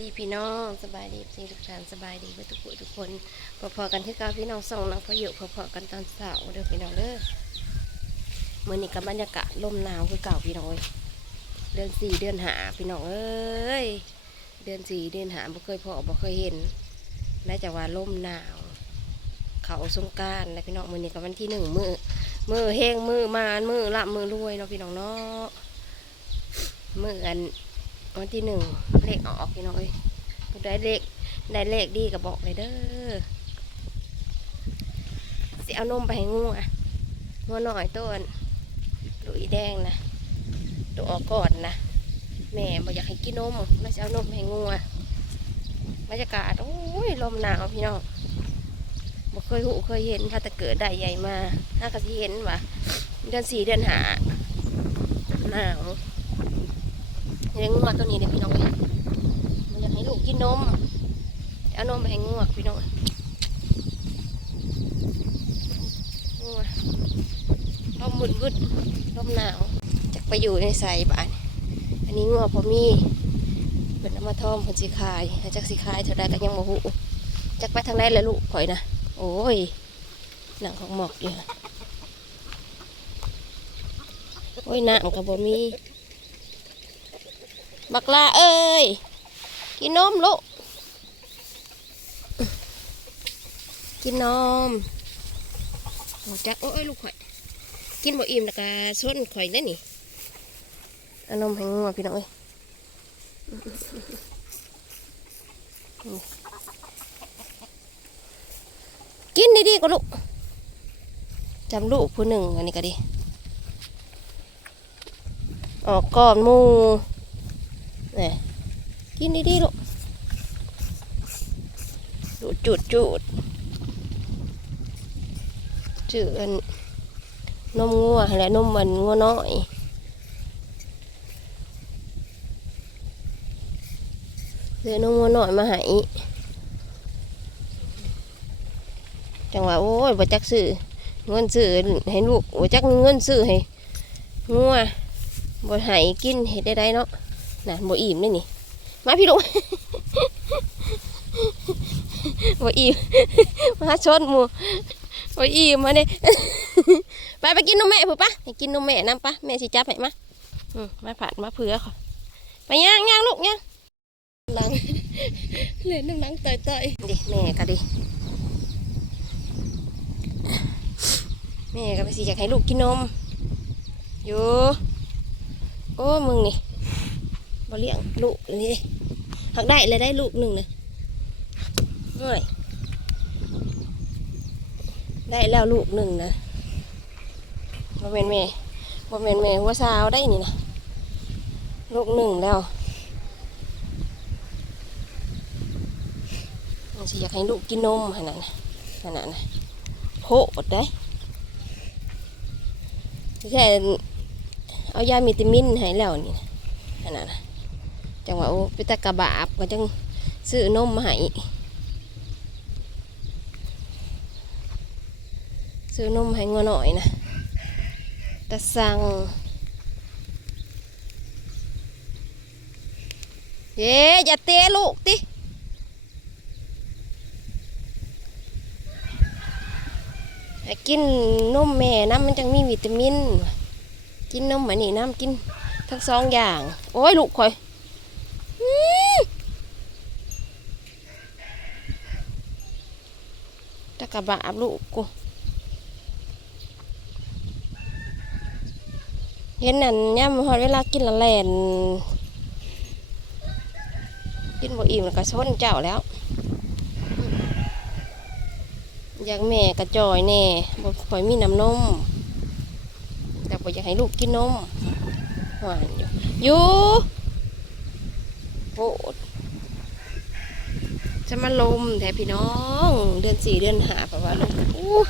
ดีพี่น้องสบายดีพี่ทุกท่านสบายดีเพื่อทุกผู้ทุกคนพอๆกันที่เก้าพี่น้องส่งนังพออยู่พอๆกันตอนเสาร์เด้อพี่น้องเด้อมื่อนี้กับบรรยากาศลมหนาวคือเก่าพี่น้องเอ้ยเดือนสี่เดือนหาพี่น้องเอ้ยเดือนสี่เดือนหาบ่เคยพอบ่เคยเห็นน่าจะว่าลมหนาว เขาสงการแล้วพี่น้องเมื่อนี้กับวันที่หนึ่งมือมือเฮงมือมานมือละมือรวยเนาะพี่น้องเนาะมืออัน วันที่หนึ่งเลขออกพี่น้องเอ้ยได้เลขได้เลขดีก็บบอกเลยเด้อสิเอานมไปให้งูอะงูหน่อยต้นลูกอีแดงนะตัวออกก่อนนะแม่บอกอยากให้กินนมแล้วจะเอานมให้งูอะบรรยากาศโอ้ยลมหนาวพี่น้องบอกเคยหูเคยเห็นถ้าแต่เกิดได้ใหญ่มาถ้าก็สิเห็นว่าเดือนสี่เดือนหาหนาว ลี้ยงงัวตัวนี้เด็กพี่น้องเลยมันอยากให้ลูกกินนมเอานมไปให้งัวพี่น้องงัวลมบุดบุดลมหนาวจักไปอยู่ในใส่บ้านอันนี้งัวพอมีเป็นน้ำมาทอมผลสีขายแล้วจักสีขายเท่าใดก็ยังโมหูจักไปทางไหนเลยลูกข่อยนะโอ้ยหนังของหมอกอยู่โอ้ยน้ำกับบ่มี บักลาเอ้ย กินนมลูก กินนมโอ้จักโอ้ยลูกข่อย กินบ่อิ่มแล้วก็ส้นข่อยได้นี่เอานมให้งัวพี่น้องเอ้ยกินดีๆก็ลูกจำลูกผู้หนึ่งอันนี้ก็ดี ออกก่อนหมู นี่กินดีๆลูกดูจุดจุดจืดอันมงัวและนมมันงัวน้อยเดือนมงัวน้อยมาให้จังหวะโอ้ยบ่จักซื้อเงินซื้อให้ลูกบ่จักเงินซื้อให้งัวบ่ให้กินเห็ดได้ๆเนาะ น่ะบ่อิ่มเลยนี่ มาพี่ลุงบ่อิ่มมาชนหมูบ่อิ่มมาเด้ไปไปกินนมแม่ผู้ปะไปกินนมแม่นำปะแม่สิจับให้มาอืมมาผัดมาเผื่อเขาไปย่างย่างลูกย่างหลังเล่นน้ำหลังต่อยต่อยดิแม่ก็ดิแม่ก็ไปสิอยากให้ลูกกินนมอยู่โอ้มึงนี่ บ่เลี้ยงลูกนี่หักได้เลยได้ลูกหนึ่งเลยเฮ้ยได้แล้วลูกหนึ่งนะบ่เป็นแม่บ่เป็นแม่หัวสาวได้นี่นะลูกหนึ่งแล้วมันสิอยากให้ลูกกินนมขนาดนะขนาดนะโหดได้แค่เอายามิตามินให้แล้วนี่นะนั่นน่ะนะ จังหวะโอ้ไปตะกะบาบก็จังซื้อนมมาให้ซื้อนมให้งัวหน่อยนะตะสั่งเย้อย่าเตะลูกติให้กินนมแม่น้ำมันจังมีวิตามิน กินนมอันนี้น้ำกินทั้งสองอย่าง โอ้ยลูกข่อยอื้อ ตะกะบาบลูกกูเห็นนั่นย่ำพอเวลากินละแลนกินบ่อิ่มแล้วก็ชนเจ้าแล้ว อยากแม่กระจอยแน่บ่ค่อยมีน้ำนมแต่บ่อยากให้ลูกกินนมหวานอยู่อยู่โอ้ จะมาลมแถพี่น้อง เดือนสี่เดือนหาแบบว่าลมอู้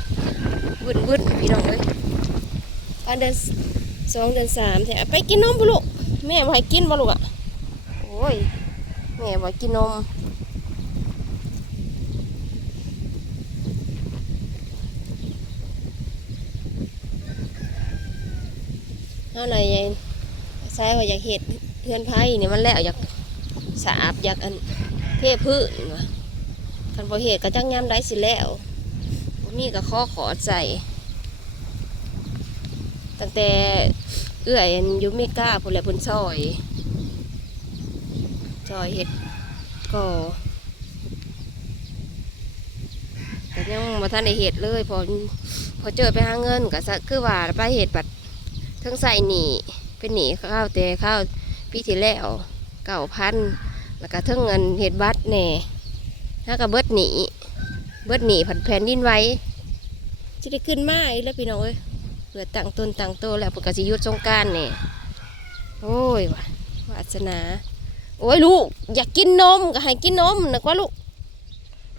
วุ่นวุ่นพี่น้องเลยตอนเดือนสองเดือนสามแถไปกินนมปะลูกแม่บอกให้กินปะลูกอะโอ้ยแม่บอกกินนมเอาหน่อยยายใช่ว่าอยากเห็ดเพื่อนไผ่เนี่ยมันแล้วอยากสาบอยากอัน เทพื้นคันบ่เหตุก็จังยามได้สิแล้วบ่มีก็ข้อขอใจตั้งแต่เอื้อยยุเมกาพุ่นแหละเพุ่นซอยซอยเฮ็ดก็แต่ยังมาท่านได้เฮ็ดเลยพอพอเจอไปหาเงินก็ซะคือว่าไปเฮ็ดบัดทั้งใส่หนีเป็นหนีข้าวแต่ข้าวปีที่แล้วเก้าพัน แล้วก็ทั้งเงินเฮ็ดบัตรแน่ถ้าก็เบิดหนีเบิดหนีผัดแผ่นดินไว้จะได้ขึ้นมาอีกแล้วพี่น้องเอ้ยเพื่อตั้งต้นตั้งโตแล้วเพื่อกสิยุดสงการเนี่ยโอ้ยว่ะวาสนา โอ้ยลูก อยากกินนมก็ให้กินนมนะกว่าลูก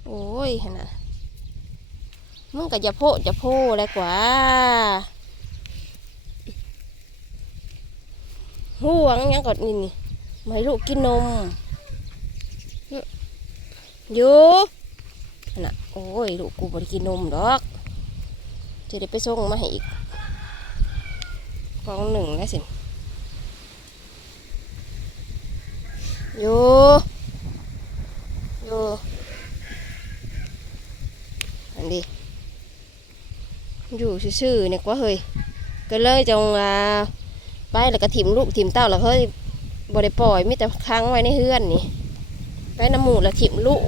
โอ้ยนะมึงก็จะโพดจะโพแล้วกว่าห่วงยังกดนี่นี่มาให้ลูกกินนม อยู่หั่นน่ะโอ้ยลูกกูบ่ได้กินนมดอกจะได้ไปส่งมาให้อีกกองหนึ่งแล้วสิอยู่อยู่อันดีอยู่ซื่อๆเนี่ยกว่าเฮ้ยก็เลยจงอ่าไปแล้วก็ถิ่มลูกถิ่มเต้าแล้วเฮ้ยบ่ได้ปล่อยมิแต่ค้างไว้ในเฮือนนี่ไปน้ำหมูแล้วถิ่มลูก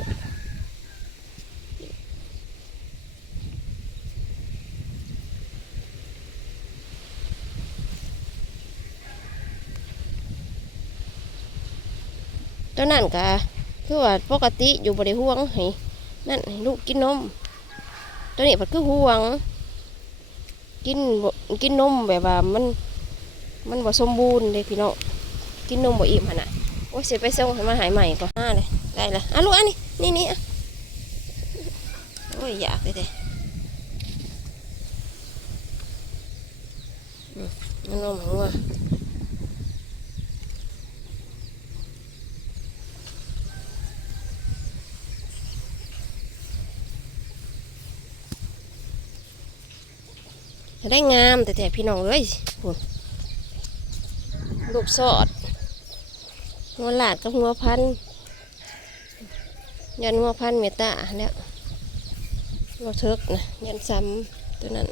ตัวนั่นก็คือว่าปกติอยู่บริห่วงให้นั่นให้ลูกกินนม ตัวนี้ผัดคือห่วง กินกินนมแบบว่ามัน มันบ่สมบูรณ์เลยพี่น้องกินนมบ่อิ่มขนาดโอ้ยเสียไปส่งให้มาหายใหม่ก่อนอ่าเลยได้ละอะลูกอันนี้นี่นี่อะโอ้ยอยากเลยเด้อืมมันนมหัว ได้งามแต่แต่พี่น้องเอ้ยพุ่นลูกสอดหัวหลาดกับหัวพันธุ์ยันหัวพันธุ์เมตาแล้วหัวเทิกนะยันซ้ำตัวนั้น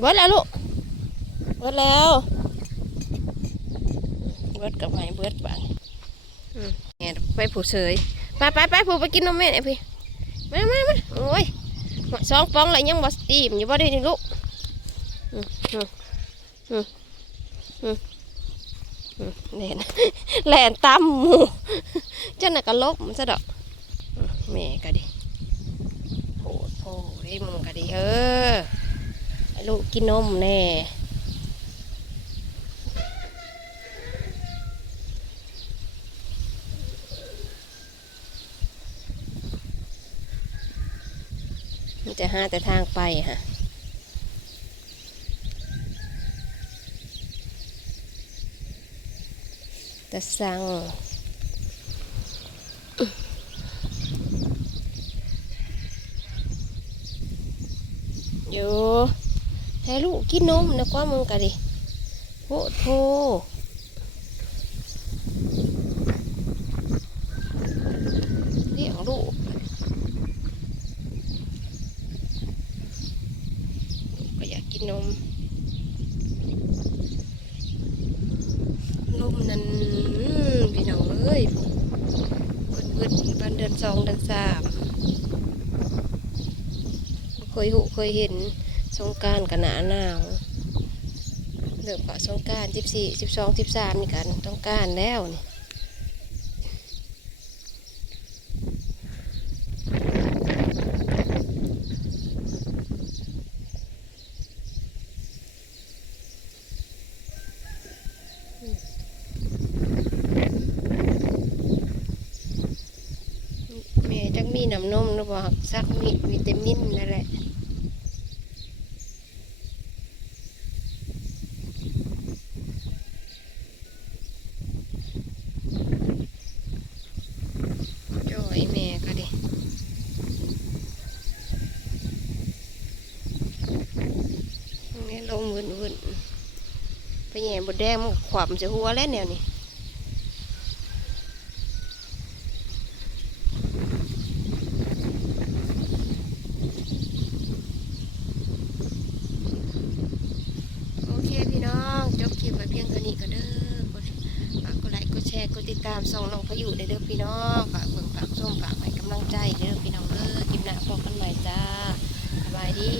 เบิดแล้วลูกเบิดแล้วเบิดกับไม้เบิดบ้าน แม่ไปผูเสยไปไปไปผูไปกินนมแม่เนี่ยพี่มามามาโอ้ยสองฟองเลยยังบ่อิ่มอยู่บ่ได้นี่ลูกอืมอืมอืมอืมอืมแหลนแหลนตำหมูเจ้าน่ะก็ลบมันซะดอกแม่ก็ดิโอ้โหไอ้มึงก็ดิเออลูกกินนมแน่ มันจะ หาแต่ทางไปฮะแต่สั่งอยู่ให้ลูกกินนมนะกว่ามึงกะดิโอโธเลี้ยงลูก ก็อยากกินนม นมนั้นอืมพี่น้องเอ้ยเพิ่นเพิ่นเพิ่นเดือนสองเดือนสามบ่เค ยหูเคยเห็นสงการกันหนาหนาวเริ่มก่อสงการสิบสี่สิบสองสิบสามนี่กันต้องการแล้วนี่แม่จัก มีน้ำนมหรือบ่ซักมีวิตามินนั่นแหละจอยแม่ก็ดิลงวุ่นวุ่นไปแย่บดแดงมันขวามจะหัวแล้วแนวนี้โอเคพี่น้องจบคลิปไว้เพียงเท่านี้ก็เด้อกดฝากกดไลค์กดแชร์กด ตามส่องน้องพายุเด้อเด้อพี่น้องฝากเบิ่งฝากส้มฝากให้กำลังใจเด้อพี่น้องเด้อกินหน้าพบกันใหม่จ้าสบายดี